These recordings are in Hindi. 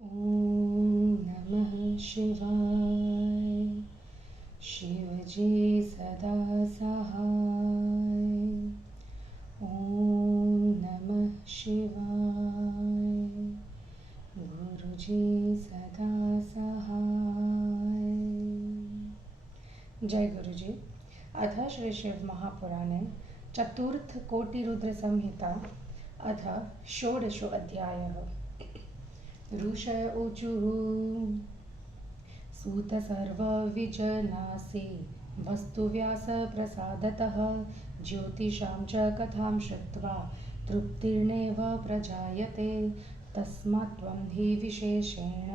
ॐ नमः शिवाय। शिवजी सदा सहाय। ॐ नमः शिवाय। गुरुजी सदा सहाय। जय गुरुजी। अथ श्री शिव महापुराणे चतुर्थ कोटि रुद्र संहिता अथ षोडशो अध्यायः। ऋषय ऊचुः सूत सर्वविजनासि वस्तुव्यास प्रसादतः ज्योतिषां च कथां श्रुत्वा तृप्तिर्नैव प्रजायते। तस्मात् त्वं हि विशेषेण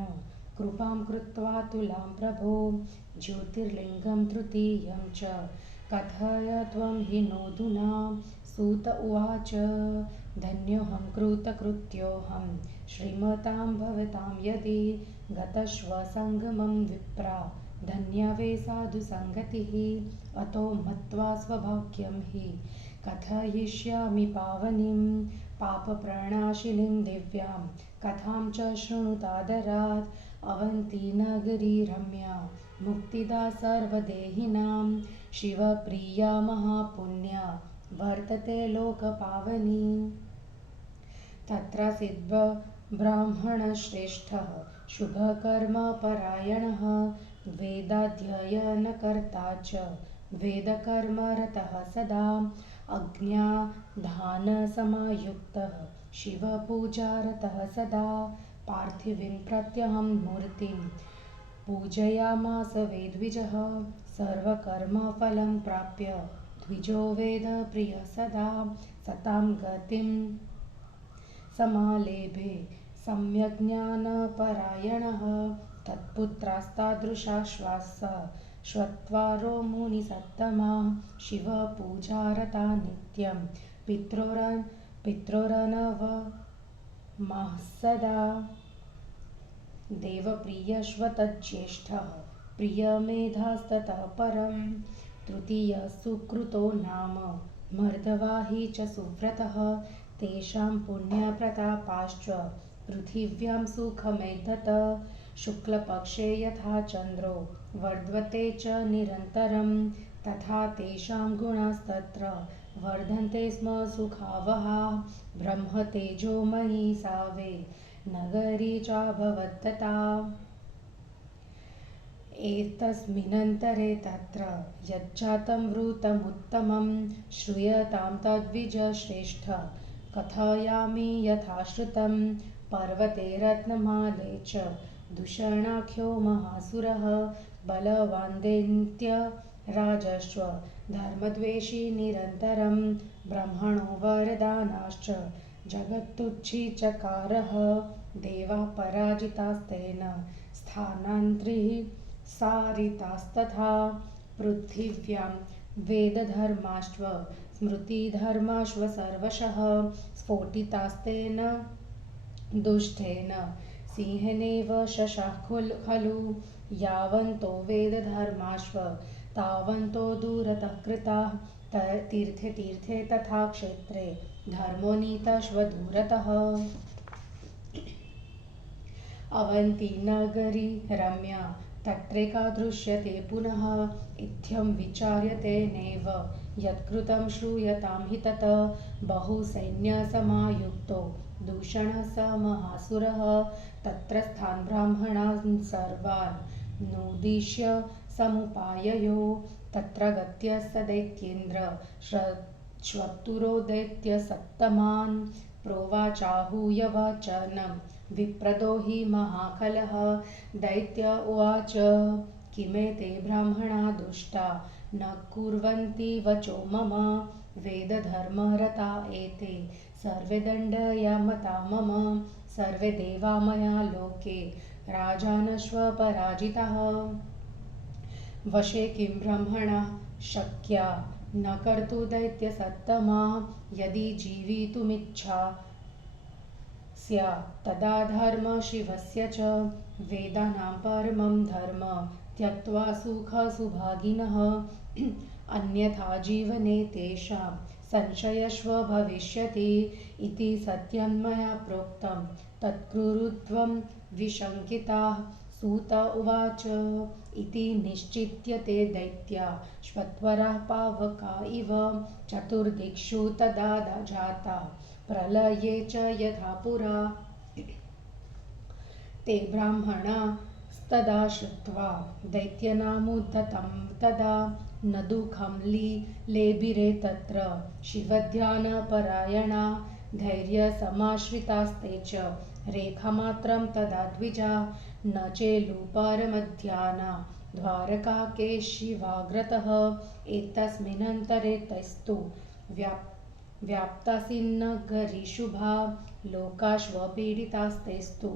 कृपां कृत्वा तुलां प्रभो ज्योतिर्लिङ्गं तृतीयं च कथय त्वं हि नोऽधुना। सूत उवाच धन्योऽहं कृतकृत्योऽहं श्रीमतां भवतां यदि गतश्व सङ्गमं विप्रा धन्या वे साधुसङ्गतिः। अतो मत्वा स्वभाग्यं हि कथयिष्यामि पावनीं पापप्रणाशिनीं दिव्यां कथां च शृणुतादरात्। अवन्तीनगरी रम्या मुक्तिदा सर्वदेहिनां शिवप्रिया महापुण्या वर्तते लोकपावनी। तत्रासीद् ब्राह्मणश्रेष्ठः शुभकर्मपरायणः वेदाध्ययनकर्ता च वेदकर्मरतः सदा अज्ञाधानसमायुक्तः शिवपूजारतः सदा। पार्थिवीं प्रत्यहं मूर्तिं पूजयामास वेद्विजः सर्वकर्मफलं प्राप्य द्विजो वेदप्रियः सदा। सतां गतिं समालेभे सम्यग्ज्ञानपरायणः तत्पुत्रास्तादृशाश्वासा श्वत्वारो मुनिसत्तमाः शिवपूजारता नित्यं पित्रोरनवमाः सदा। देवप्रियश्वतज्येष्ठः प्रियमेधास्ततः परं तृतीयः सुकृतो नाम मर्दवाही च सुव्रतः। तेषां पुण्यप्रतापाश्च पृथिव्यां सुखमेधत। शुक्लपक्षे यथा चन्द्रो वर्धते च निरन्तरं तथा तेषां गुणास्तत्र वर्धन्ते स्म सुखावहाः। ब्रह्मतेजोमयी सा वै नगरी चाभवत्तथा। एतस्मिन्नन्तरे तत्र यज्जातं वृत्तमुत्तमं श्रूयतां तद्विजश्रेष्ठ कथयामि यथाश्रुतं। पर्वते रत्नमाले च दूषणाख्यो महासुरः बलवान् दैत्यराजश्व धर्मद्वेषी निरन्तरं ब्रह्मणो वरदानाश्च जगत्तुच्छिचकारः। देवाः पराजितास्तेन स्थानान्तरिः सारितास्तथा पृथिव्यां वेदधर्माश्व स्मृतिधर्माश्व सर्वशः स्फोटितास्तेन दुष्टेन सिंहेनैव शशाः खलु। यावन्तो वेदधर्माश्व तावन्तो दूरतः कृताः तीर्थे तीर्थे तथा क्षेत्रे धर्मो नीतश्व दूरतः। अवन्तीनगरी रम्या तत्रैका दृश्यते पुनः इत्थं विचार्यते नैव यत्कृतं श्रूयतां हि तत्। बहुसैन्यसमायुक्तो दूषणः स महासुरः तत्रस्थान् ब्राह्मणान् सर्वान् नोद्दिश्य समुपाययो। तत्र गत्य स दैत्येन्द्र श्वत्तुरो दैत्यसत्तमान् प्रोवाचाहूय वचनं विप्रदो हि महाखलः। दैत्य उवाच किमेते ब्राह्मणा दुष्टा न कुर्वन्ति वचो मम वेदधर्मरता एते सर्वे दण्डयामता मम। सर्वे देवा मया लोके राजानश्व पराजिताः वशे किं ब्रह्मणः शक्या न कर्तु दैत्यसत्तमा। यदि जीवितुमिच्छा स्यात् तदा धर्म शिवस्य च वेदानां परमं धर्म त्यक्त्वा सुखसुभागिनः अन्यथा जीवने तेषां संशयश्व भविष्यति इति सत्यं मया प्रोक्तं तत्कुरुत्वं विशङ्किताः। सूत उवाच इति निश्चित्य ते दैत्या श्वत्वराः पावका इव चतुर्दिक्षु तदा जाता प्रलये च यथा पुरा। ते ब्राह्मणास्तदा श्रुत्वा दैत्यनामुद्धतं तदा न दुःखं लेभिरे तत्र शिवध्यानपरायणा धैर्यसमाश्रितास्ते च रेखामात्रं तदा द्विजा न चेलुपरमध्याना द्वारकाके शिवाग्रतः एतस्मिन्नन्तरे तैस्तु व्याप्तासीन्नगरीशुभा लोकाश्वपीडितास्तेस्तु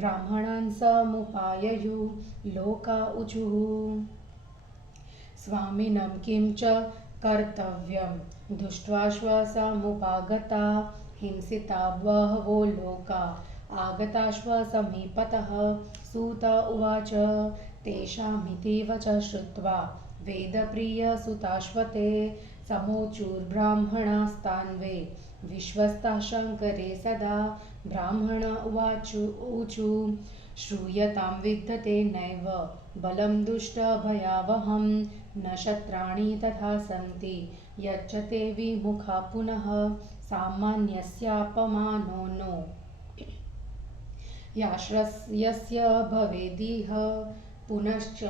ब्राह्मणान् समुपाययुः लोका ऊचुः स्वामिनं किं च कर्तव्यं दुष्ट्वाश्वसमुपागता हिंसिता बहवो लोका आगताश्वसमीपतः। सूत उवाच तेषामिति वचः श्रुत्वा वेदप्रियसुताश्वते समोचुर्ब्राह्मणास्तान्वे विश्वस्ताः शङ्करे सदा। ब्राह्मण ऊचु श्रूयतां विद्यते नैव बलं दुष्टभयावहं न शस्त्राणि तथा सन्ति यच्च ते विमुखा पुनः सामान्यस्यापमानो नो याश्रयस्य भवेदिह पुनश्च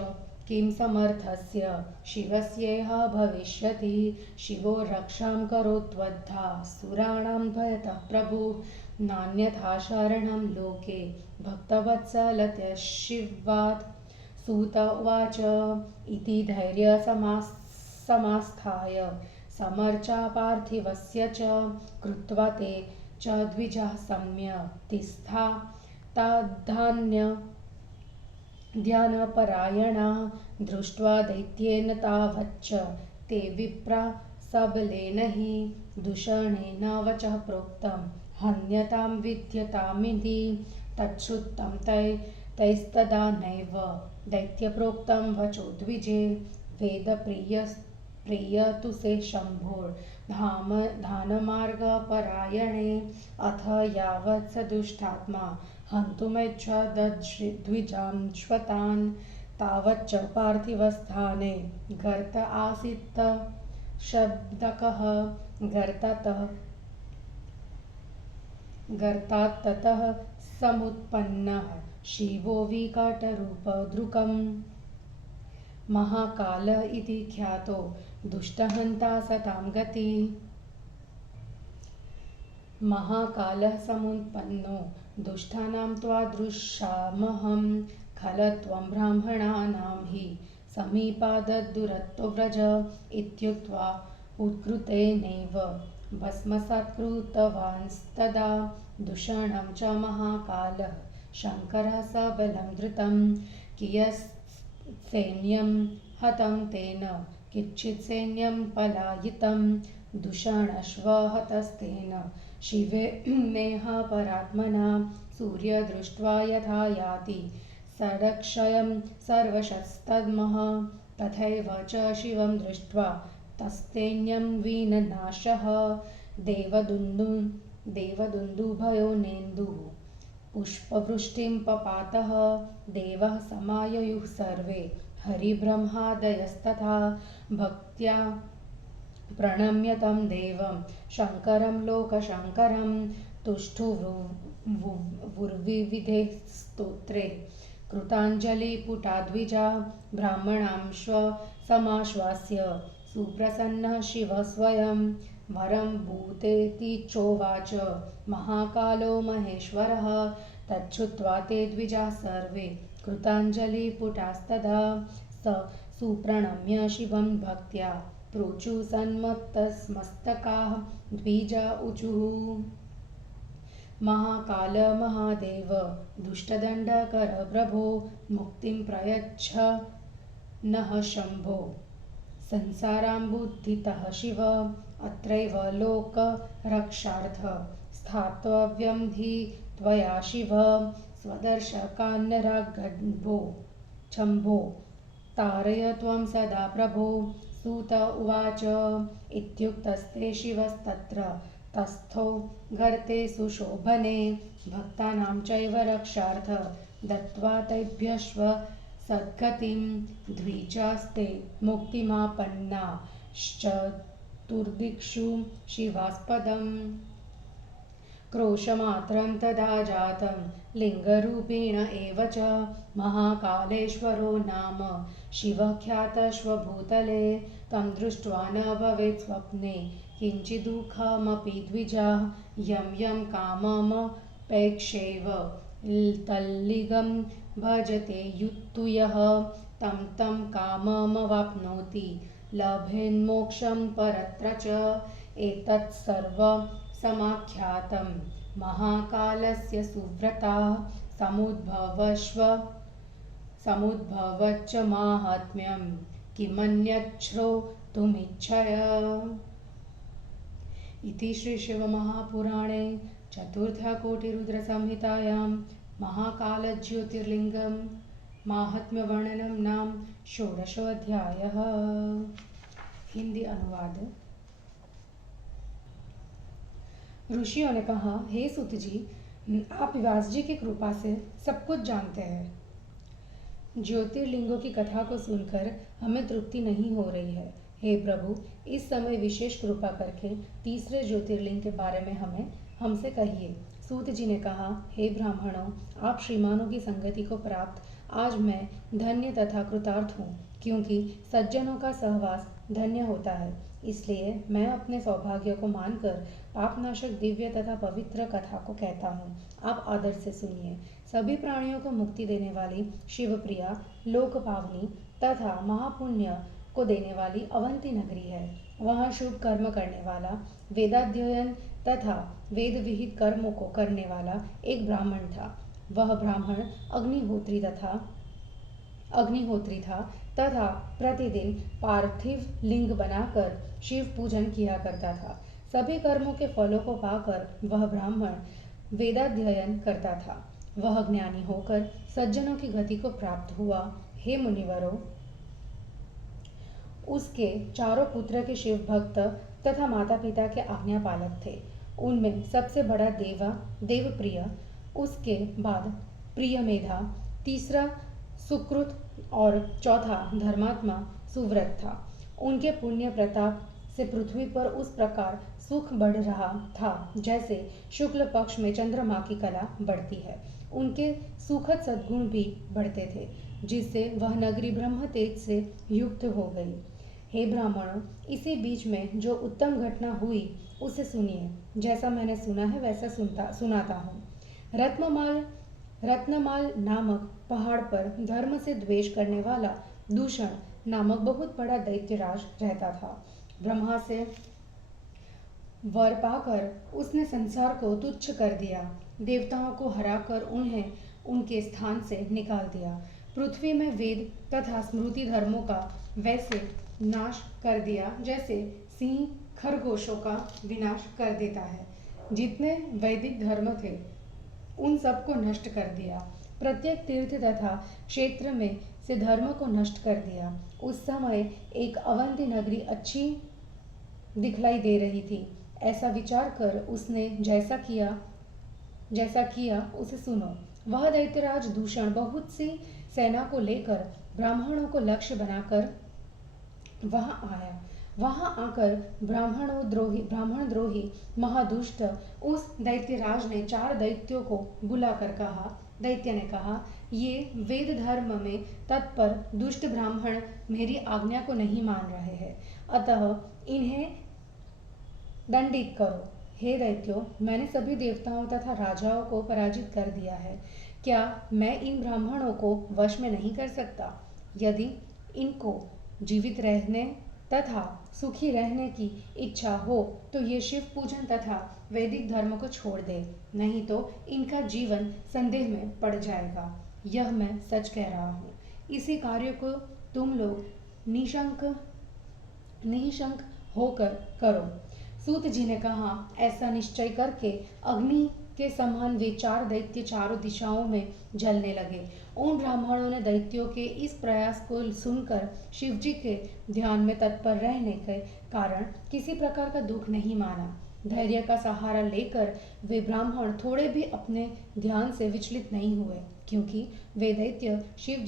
किं समर्थस्य शिवस्येह भविष्यति शिवो रक्षां करोत्वद्धा सुराणां भयतः प्रभु नान्यथा शरणं लोके भक्तवत्सलस्य शिवात्। सूत उवाच इति धैर्यसमास्थाय समर्चा पार्थिवस्य च कृत्वा ते च द्विजाः सम्यक् तिष्ठा ध्यानपरायणा दृष्ट्वा दैत्येन तावच्च ते विप्रा सबलेन हि दूषणेन वचः प्रोक्तं हन्यतां विद्यतामिति तच्छ्रुतं तैस्तदा नैव दैत्यप्रोक्तं वचो द्विजे वेदप्रियतु से शम्भोर्धानमार्गपरायणे अथ यावत् स दुष्टात्मा हन्तुमिच्छद्द्विजां श्वतान् तावच्च पार्थिवस्थाने गर्त आसीत् शब्दकः गर्तात् ततः समुत्पन्नः शिवो विकटरूपधृकम् महाकाल इति ख्यातो दुष्टहन्ता सतां गति। महाकालः समुत्पन्नो दुष्टानां त्वादृशामहं खलत्वं ब्राह्मणानां हि समीपाददूरतो व्रज इत्युक्त्वा उत्कृतेनैव भस्मसात्कृतवांस्तदा दूषणं च महाकालः शङ्करः सबलं धृतं कियत्सैन्यं हतं तेन किञ्चित् सैन्यं पलायितं दूषणश्वहतस्तेन शिवेनेह परात्मना सूर्य दृष्ट्वा यथा याति षडक्षयं सर्वशस्तद्मः तथैव च शिवं दृष्ट्वा तस्तैन्यं विननाशः देवदुन्दुभयो नेन्दुः पुष्पवृष्टिं पपातः देवः समाययुः सर्वे हरिब्रह्मादयस्तथा भक्त्या प्रणम्य तं देवं शङ्करं लोकशङ्करं तुष्टुवुर्विविधे स्तोत्रे कृताञ्जलिपुटा द्विजा ब्राह्मणांश्व समाश्वास्य सुप्रसन्नः शिवः स्वयं वरं भूतेति चोवाच महाकालो महेश्वरः तच्छ्रुत्वा ते द्विजाः सर्वे कृताञ्जलिपुटास्तदा स सुप्रणम्य शिवं भक्त्या प्रोचु सन्मत्तमस्तकाः द्विजा ऊचुः महाकाल महादेव दुष्टदण्डकर प्रभो मुक्तिं प्रयच्छ नः शम्भो संसाराम्बुद्धितः शिव अत्रैव लोकरक्षार्थ स्थातव्यं हि त्वया शिव स्वदर्शकान्नरागड्भो शम्भो तारय त्वं सदा प्रभो। सूत उवाच इत्युक्तस्ते शिवस्तत्र तस्थो गर्ते सुशोभने भक्तानां चैव रक्षार्थ दत्त्वा तेभ्यश्व सद्गतिं द्विजास्ते मुक्तिमापन्नाश्चतुर्दिक्षु शिवास्पदम् क्रोशमात्रं तदा जातं लिङ्गरूपेण एव च महाकालेश्वरो नाम शिवख्यातश्वभूतले तं दृष्ट्वा न भवेत् स्वप्ने किञ्चिदुःखमपि द्विजा यं यं काममपेक्षेव तल्लिगं भजते युक्तो यः तं तं काममवाप्नोति लभेन्मोक्षं परत्र च एतत् सर्वसमाख्यातं महाकालस्य सुव्रताः समुद्भवच्च माहात्म्यं किमन्यत् श्रोतुमिच्छय। इति श्री शिवमहापुराणे चतुर्थकोटिरुद्रसंहितायां महाकालज्योतिर्लिङ्गं माहात्म्यवर्णनं नाम षोडशोऽध्यायः। हिंदी अनुवाद। ऋषियों ने कहा, हे सूत जी, आप व्यास जी की कृपा से सब कुछ जानते हैं। ज्योतिर्लिंगों की कथा को सुनकर हमें तृप्ति नहीं हो रही है। हे प्रभु, इस समय विशेष कृपा करके तीसरे ज्योतिर्लिंग के बारे में हमसे कहिए। सूत जी ने कहा, हे ब्राह्मणों, आप श्रीमानों की संगति को प्राप्त आज मैं धन्य तथा कृतार्थ हूँ, क्योंकि सज्जनों का सहवास धन्य होता है। इसलिए मैं अपने सौभाग्य को मानकर पापनाशक दिव्य तथा पवित्र कथा को कहता हूँ। आप आदर से सुनिए। सभी प्राणियों को मुक्ति देने वाली शिवप्रिया, लोक पावनी तथा महापुण्य को देने वाली अवंती नगरी है। वहाँ शुभ कर्म करने वाला, वेदाध्ययन तथा वेद विहित कर्मों को करने वाला एक ब्राह्मण था। वह ब्राह्मण अग्निहोत्री था तथा प्रतिदिन पार्थिव लिंग बनाकर शिव पूजन किया करता था। सभी कर्मों के फलों को पाकर वह ब्राह्मण वेदाध्ययन करता था। वह ज्ञानी होकर सज्जनों की गति को प्राप्त हुआ। हे मुनिवरों, उसके चारों पुत्र के शिव भक्त तथा माता पिता के आज्ञा पालक थे। उनमें सबसे बड़ा देवप्रिय, उसके बाद प्रियमेधा, तीसरा सुकृत और चौथा धर्मात्मा सुव्रत था। उनके पुण्य प्रताप से पृथ्वी पर उस प्रकार सुख बढ़ रहा था जैसे शुक्ल पक्ष में चंद्रमा की कला बढ़ती है। उनके सुखद सद्गुण भी बढ़ते थे, जिससे वह नगरी ब्रह्म तेज से युक्त हो गई। हे ब्राह्मणों, इसी बीच में जो उत्तम घटना हुई उसे सुनिए। जैसा मैंने सुना है वैसा सुनाता हूँ। रत्नमाल नामक पहाड़ पर धर्म से द्वेष करने वाला दूषण नामक बहुत बड़ा दैत्यराज रहता था। ब्रह्मा से वर पाकर उसने संसार को तुच्छ कर दिया। देवताओं को हराकर उन्हें उनके स्थान से निकाल दिया। पृथ्वी में वेद तथा स्मृति धर्मों का वैसे नाश कर दिया जैसे सिंह खरगोशों का विनाश कर देता है। जितने वैदिक धर्म थे उन सबको नष्ट कर दिया। प्रत्येक तीर्थ तथा क्षेत्र में से धर्म को नष्ट कर दिया। उस समय एक अवंती नगरी अच्छी दिखलाई दे रही थी। ऐसा विचार कर उसने जैसा किया उसे सुनो। वह दैत्यराज दूषण बहुत सी सेना को लेकर ब्राह्मणों को लक्ष्य बनाकर वहां आया। वहां आकर ब्राह्मण द्रोही महादुष्ट उस दैत्यराज ने 4 दैत्यों को बुलाकर कहा। दैत्य ने कहा, ये वेद धर्म में तत्पर दुष्ट ब्राह्मण मेरी आज्ञा को नहीं मान रहे हैं, अतः इन्हें दंडित करो। हे दैत्यों, मैंने सभी देवताओं तथा राजाओं को पराजित कर दिया है। क्या मैं इन ब्राह्मणों को वश में नहीं कर सकता? यदि इनको जीवित रहने तथा सुखी रहने की इच्छा हो तो ये शिव पूजन तथा वैदिक धर्म को छोड़ दे, नहीं तो इनका जीवन संदेह में पड़ जाएगा। यह मैं सच कह रहा हूँ। इसी कार्य को तुम लोग निशंक होकर करो। सूत जी ने कहा, ऐसा निश्चय करके अग्नि के समान वे 4 दैत्य चारों दिशाओं में जलने लगे। उन ब्राह्मणों ने दैत्यों के इस प्रयास को सुनकर शिवजी के ध्यान में तत्पर रहने के कारण किसी प्रकार का दुख नहीं माना। धैर्य का सहारा लेकर वे ब्राह्मण थोड़े भी अपने ध्यान से विचलित नहीं हुए, क्योंकि वे दैत्य शिव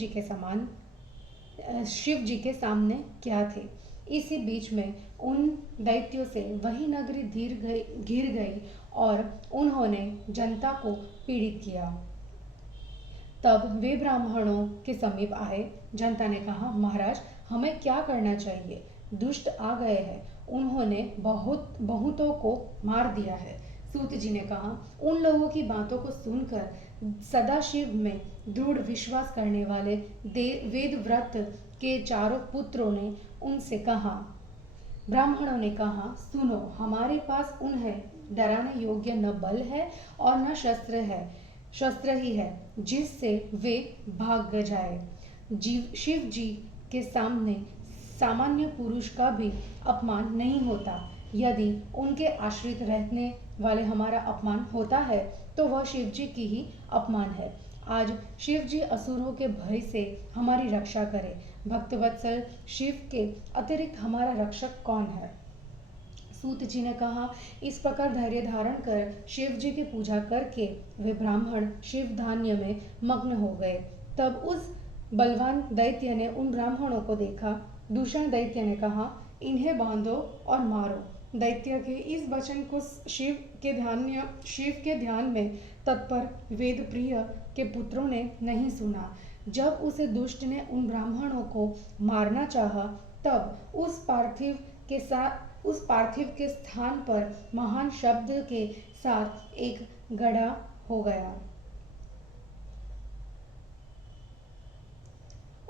जी के सामने क्या थे। इसी बीच में उन दैत्यों से वही नगरी घिर गई और उन्होंने जनता को पीड़ित किया। तब वे ब्राह्मणों के समीप आए। जनता ने कहा, महाराज, हमें क्या करना चाहिए? दुष्ट आ गए हैं, उन्होंने बहुतों को मार दिया है। सूत जी ने कहा, उन लोगों की बातों को सुनकर सदाशिव में दृढ़ विश्वास करने वाले वेदव्रत के चारों पुत्रों ने उनसे कहा, ब्राह्मणों ने कहा, सुनो, हमारे पास उन्हें डराने योग्य न बल है और न शस्त्र ही है जिससे वे भाग जाए। शिव जी के सामने सामान्य पुरुष का भी अपमान नहीं होता। यदि उनके आश्रित रहने वाले हमारा अपमान होता है तो वह शिव जी की ही अपमान है। आज शिव जी असुरों के भय से हमारी रक्षा करे। भक्तवत्सल शिव के अतिरिक्त हमारा रक्षक कौन है? सूत जी ने कहा, इस प्रकार धैर्य धारण कर शिव जी की पूजा करके वे ब्राह्मण शिव धान्य में मग्न हो गए। तब उस बलवान दैत्य ने उन ब्राह्मणों को देखा। दूषण दैत्य ने कहा, इन्हें बांधो और मारो। दैत्य के इस वचन को शिव के ध्यान में तत्पर वेद प्रिय के पुत्रों ने नहीं सुना। जब उसे दुष्ट ने उन ब्राह्मणों को मारना चाहा, तब उस पार्थिव के स्थान पर महान शब्द के साथ एक गड़ा हो गया।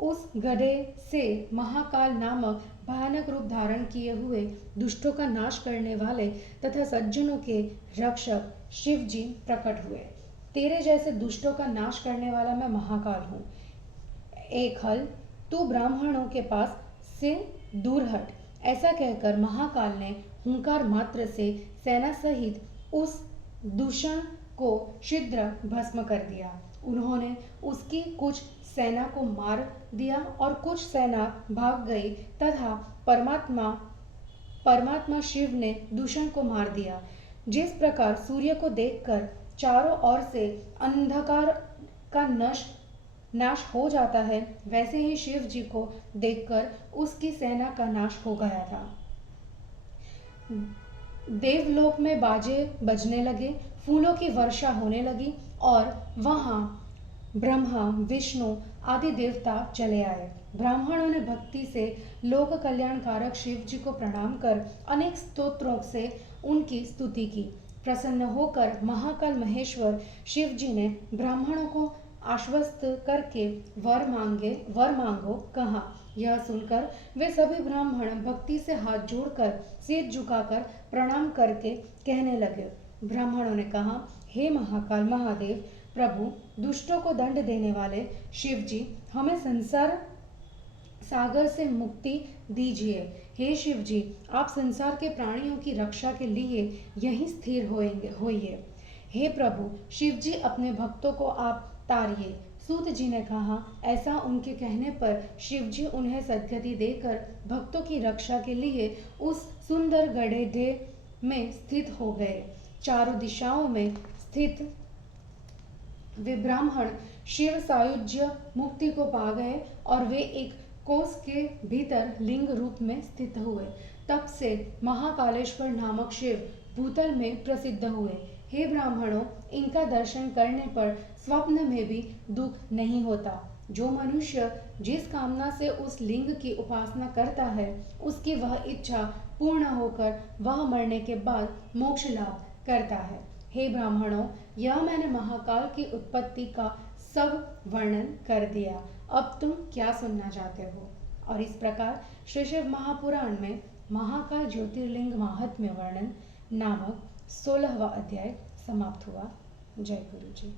उस गधे से महाकाल नामक भयानक रूप धारण किए हुए दुष्टों का नाश करने वाले तथा सज्जनों के रक्षक शिव जी प्रकट हुए। तेरे जैसे दुष्टों का नाश करने वाला मैं महाकाल हूँ। एक हल, तू ब्राह्मणों के पास से दूर हट। ऐसा कहकर महाकाल ने हुंकार मात्र से सेना सहित उस दूषण को शीघ्र भस्म कर दिया। उन्होंने उसकी कुछ सेना को मार दिया और कुछ सेना भाग गई तथा परमात्मा शिव ने दूषण को मार दिया। जिस प्रकार सूर्य को देखकर चारों ओर से अंधकार का नाश हो जाता है, वैसे ही शिव जी को देखकर उसकी सेना का नाश हो गया था। देवलोक में बाजे बजने लगे, फूलों की वर्षा होने लगी और वहां ब्रह्मा, विष्णु आदि देवता चले आए। ब्राह्मणों ने भक्ति से लोक कल्याणकारक शिव जी को प्रणाम कर अनेक स्तोत्रों से उनकी स्तुति की। प्रसन्न होकर महाकाल महेश्वर शिव जी ने ब्राह्मणों को आश्वस्त करके वर मांगो कहा। यह सुनकर वे सभी ब्राह्मण भक्ति से हाथ जोड़कर सिर झुकाकर प्रणाम करके कहने लगे। ब्राह्मणों ने कहा, हे महाकाल महादेव प्रभु, दुष्टों को दंड देने वाले शिव जी, हमें संसार सागर से मुक्ति दीजिए। हे शिव जी, आप संसार के प्राणियों की रक्षा के लिए यहीं स्थिर होइए। हे प्रभु शिव जी, अपने भक्तों को आप तारिए। सूत जी ने कहा। ऐसा उनके कहने पर शिव जी उन्हें सद्गति देकर भक्तों की रक्षा के लिए उस सुंदर गड्ढे में स्थित हो गए। चारों दिशाओं में स्थित वे ब्राह्मण शिव सायुज्य मुक्ति को पा गए और वे एक कोस के भीतर लिंग रूप में स्थित हुए। तब से महाकालेश्वर नामक शिव भूतल में प्रसिद्ध हुए। हे ब्राह्मणों, इनका दर्शन करने पर स्वप्न में भी दुख नहीं होता। जो मनुष्य जिस कामना से उस लिंग की उपासना करता है, उसकी वह इच्छा पूर्ण होकर वह मरने के बाद मोक्ष लाभ करता है। हे ब्राह्मणों, यह मैंने महाकाल की उत्पत्ति का सब वर्णन कर दिया। अब तुम क्या सुनना चाहते हो? और इस प्रकार श्री शिव महापुराण में महाकाल ज्योतिर्लिंग महात्म्य वर्णन नामक 16वां अध्याय समाप्त हुआ। जय गुरु जी।